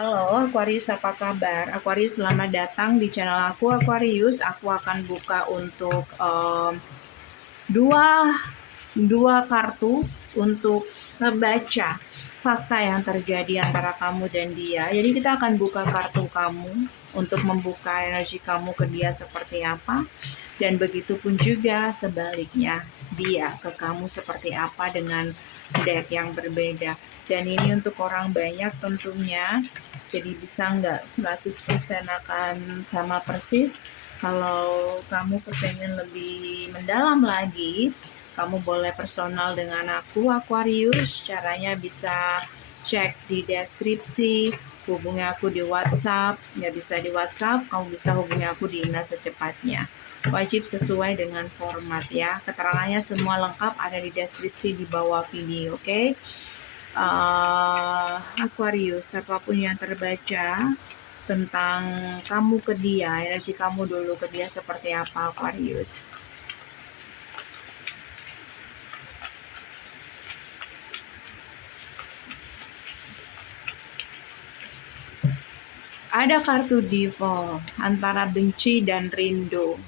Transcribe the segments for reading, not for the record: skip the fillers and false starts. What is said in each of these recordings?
Halo Aquarius, apa kabar? Aquarius, selamat datang di channel aku Aquarius. Aku akan buka untuk dua dua kartu untuk membaca fakta yang terjadi antara kamu dan dia. Jadi kita akan buka kartu kamu untuk membuka energi kamu ke dia seperti apa, dan begitu pun juga sebaliknya, dia ke kamu seperti apa dengan deck yang berbeda. Dan ini untuk orang banyak tentunya, jadi bisa nggak 100% akan sama persis. Kalau kamu kepengen lebih mendalam lagi, kamu boleh personal dengan aku Aquarius. Caranya bisa cek di deskripsi, hubungi aku di WhatsApp. Ya, bisa di WhatsApp, kamu bisa hubungi aku di email secepatnya. Wajib sesuai dengan format ya. Keterangannya semua lengkap ada di deskripsi di bawah video, oke? Aquarius, apapun yang terbaca tentang kamu ke dia, energi kamu dulu ke dia seperti apa, Aquarius? Ada kartu Devil, antara benci dan rindu.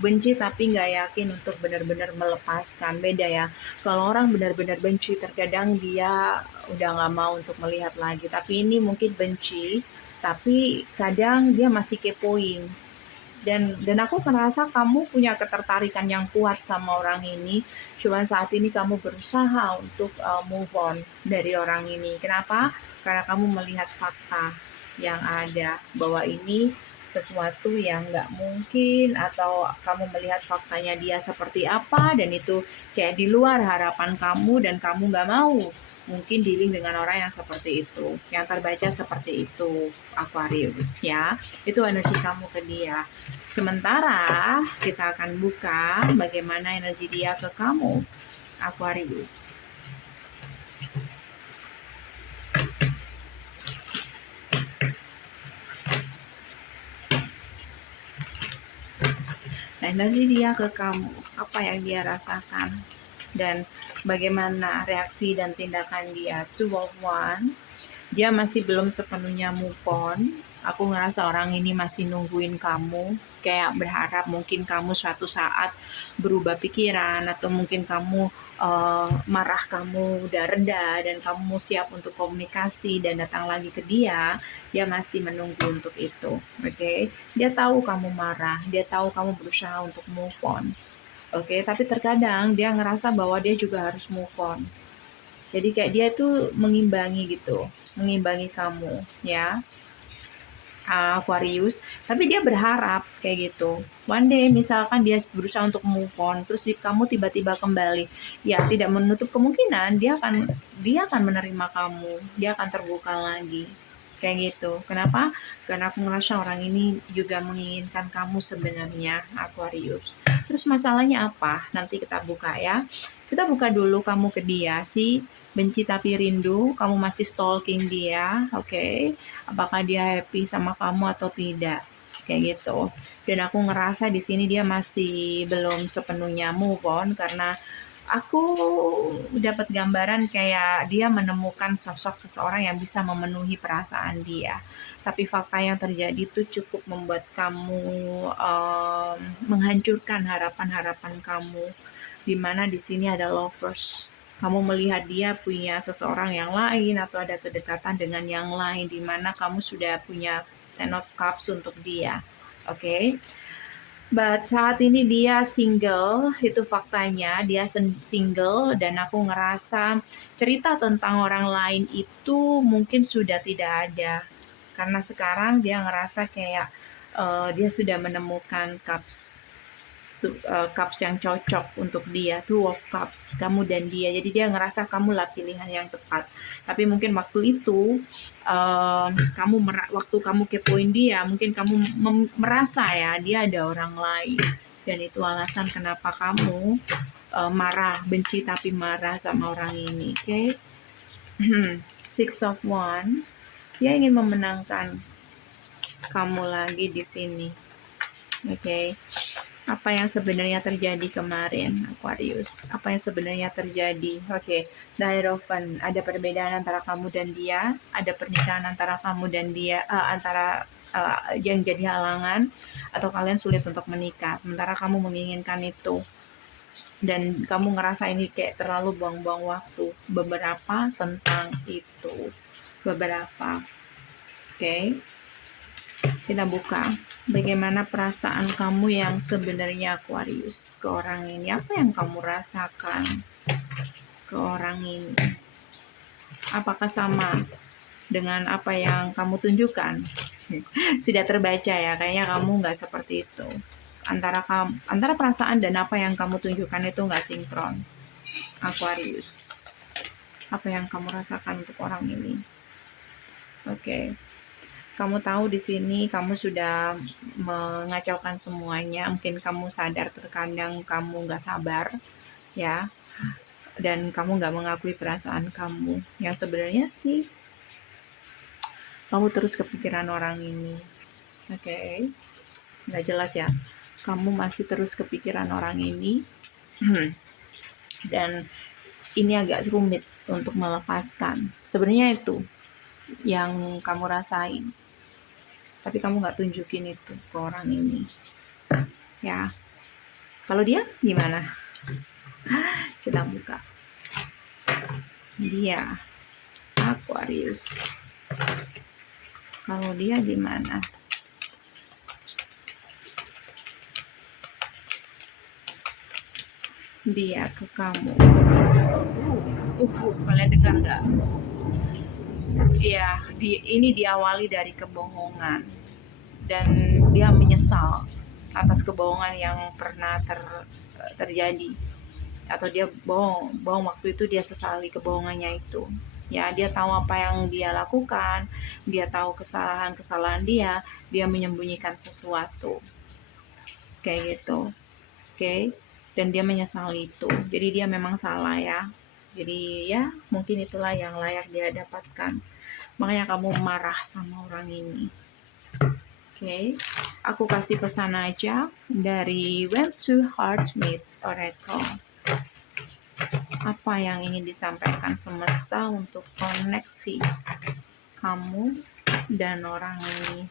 Benci tapi nggak yakin untuk benar-benar melepaskan. Beda ya, kalau orang benar-benar benci, terkadang dia udah nggak mau untuk melihat lagi. Tapi ini mungkin benci, tapi kadang dia masih kepoin. Dan aku merasa kamu punya ketertarikan yang kuat sama orang ini. Cuman saat ini kamu berusaha untuk move on dari orang ini. Kenapa? Karena kamu melihat fakta yang ada bahwa ini sesuatu yang nggak mungkin, atau kamu melihat faktanya dia seperti apa, dan itu kayak di luar harapan kamu, dan kamu nggak mau mungkin dealing dengan orang yang seperti itu, yang terbaca seperti itu, Aquarius ya. Itu energi kamu ke dia. Sementara kita akan buka bagaimana energi dia ke kamu, Aquarius. Nah, energi dia ke kamu, apa yang dia rasakan, dan bagaimana reaksi dan tindakan dia. Two of Wands, dia masih belum sepenuhnya move on. Aku ngerasa orang ini masih nungguin kamu, kayak berharap mungkin kamu suatu saat berubah pikiran, atau mungkin kamu marah kamu udah reda dan kamu siap untuk komunikasi dan datang lagi ke dia. Dia masih menunggu untuk itu, oke? Dia tahu kamu marah, dia tahu kamu berusaha untuk move on, oke? Tapi terkadang dia ngerasa bahwa dia juga harus move on. Jadi kayak dia tuh mengimbangi gitu, mengimbangi kamu ya, Aquarius. Tapi dia berharap kayak gitu. One day misalkan dia berusaha untuk move on, terus kamu tiba-tiba kembali, ya tidak menutup kemungkinan dia akan menerima kamu, dia akan terbuka lagi. Kayak gitu. Kenapa? Karena aku ngerasa orang ini juga menginginkan kamu sebenarnya, Aquarius. Terus masalahnya apa? Nanti kita buka ya. Kita buka dulu kamu ke dia sih. Benci tapi rindu, kamu masih stalking dia, oke? Apakah dia happy sama kamu atau tidak, kayak gitu. Dan aku ngerasa di sini dia masih belum sepenuhnya move on, karena aku dapat gambaran kayak dia menemukan sosok seseorang yang bisa memenuhi perasaan dia. Tapi fakta yang terjadi itu cukup membuat kamu menghancurkan harapan-harapan kamu, dimana di sini ada lovers. Kamu melihat dia punya seseorang yang lain, atau ada kedekatan dengan yang lain, dimana kamu sudah punya Ten of Cups untuk dia, oke? But saat ini dia single, itu faktanya, dia single. Dan aku ngerasa cerita tentang orang lain itu mungkin sudah tidak ada, karena sekarang dia ngerasa kayak dia sudah menemukan cups yang cocok untuk dia, Two of Cups, kamu dan dia. Jadi dia ngerasa kamulah pilihan yang tepat. Tapi mungkin waktu itu waktu kamu kepoin dia, mungkin kamu merasa ya dia ada orang lain, dan itu alasan kenapa kamu marah, benci tapi marah sama orang ini, oke? Six of Wands, dia ingin memenangkan kamu lagi di sini, oke? Apa yang sebenarnya terjadi kemarin, Aquarius? Apa yang sebenarnya terjadi? Oke, The Hierophant. Ada perbedaan antara kamu dan dia. Ada pernikahan antara kamu dan dia. Antara yang jadi halangan. Atau kalian sulit untuk menikah. Sementara kamu menginginkan itu. Dan kamu ngerasa ini kayak terlalu buang-buang waktu. Beberapa tentang itu. Beberapa. Oke. Kita buka. Bagaimana perasaan kamu yang sebenarnya, Aquarius, ke orang ini? Apa yang kamu rasakan ke orang ini? Apakah sama dengan apa yang kamu tunjukkan? Sudah terbaca ya, kayaknya kamu nggak seperti itu. Antara perasaan dan apa yang kamu tunjukkan itu nggak sinkron, Aquarius. Apa yang kamu rasakan untuk orang ini? Oke. Kamu tahu di sini kamu sudah mengacaukan semuanya. Mungkin kamu sadar terkadang kamu nggak sabar, ya, dan kamu nggak mengakui perasaan kamu. Yang sebenarnya sih kamu terus kepikiran orang ini. Oke, nggak jelas ya. Kamu masih terus kepikiran orang ini, dan ini agak rumit untuk melepaskan. Sebenarnya itu yang kamu rasain. Tapi kamu nggak tunjukin itu ke orang ini, ya. Kalau dia gimana? Kita buka. Dia Aquarius. Kalau dia gimana? Dia ke kamu. Kalian dengar nggak? Iya, ini diawali dari kebohongan, dan dia menyesal atas kebohongan yang pernah terjadi, atau dia bohong waktu itu. Dia sesali kebohongannya itu, ya. Dia tahu apa yang dia lakukan, dia tahu kesalahan dia menyembunyikan sesuatu kayak gitu. Oke. Dan dia menyesali itu, jadi dia memang salah, ya. Jadi ya mungkin itulah yang layak dia dapatkan. Makanya kamu marah sama orang ini. Oke, aku kasih pesan aja dari When Two Hearts Meet Oracle. Apa yang ingin disampaikan semesta untuk koneksi kamu dan orang ini,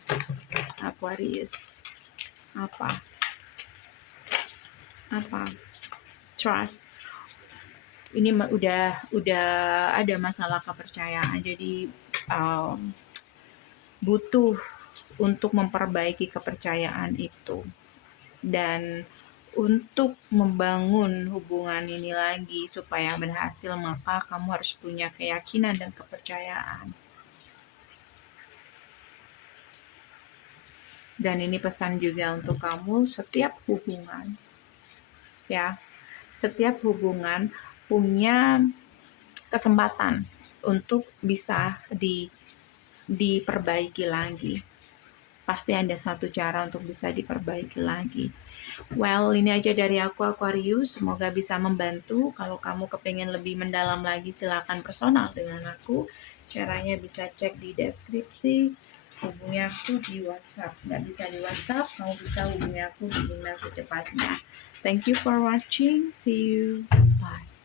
Aquarius? Apa? Trust. Ini udah ada masalah kepercayaan, jadi butuh untuk memperbaiki kepercayaan itu. Dan untuk membangun hubungan ini lagi supaya berhasil, maka kamu harus punya keyakinan dan kepercayaan. Dan ini pesan juga untuk kamu, setiap hubungan, ya, setiap hubungan punya kesempatan untuk bisa diperbaiki lagi. Pasti ada satu cara untuk bisa diperbaiki lagi. Well, ini aja dari aku, Aquarius. Semoga bisa membantu. Kalau kamu kepengen lebih mendalam lagi, silakan personal dengan aku. Caranya bisa cek di deskripsi. Hubungi aku di WhatsApp. Nggak bisa di WhatsApp, kamu bisa hubungi aku di email secepatnya. Thank you for watching. See you. Bye.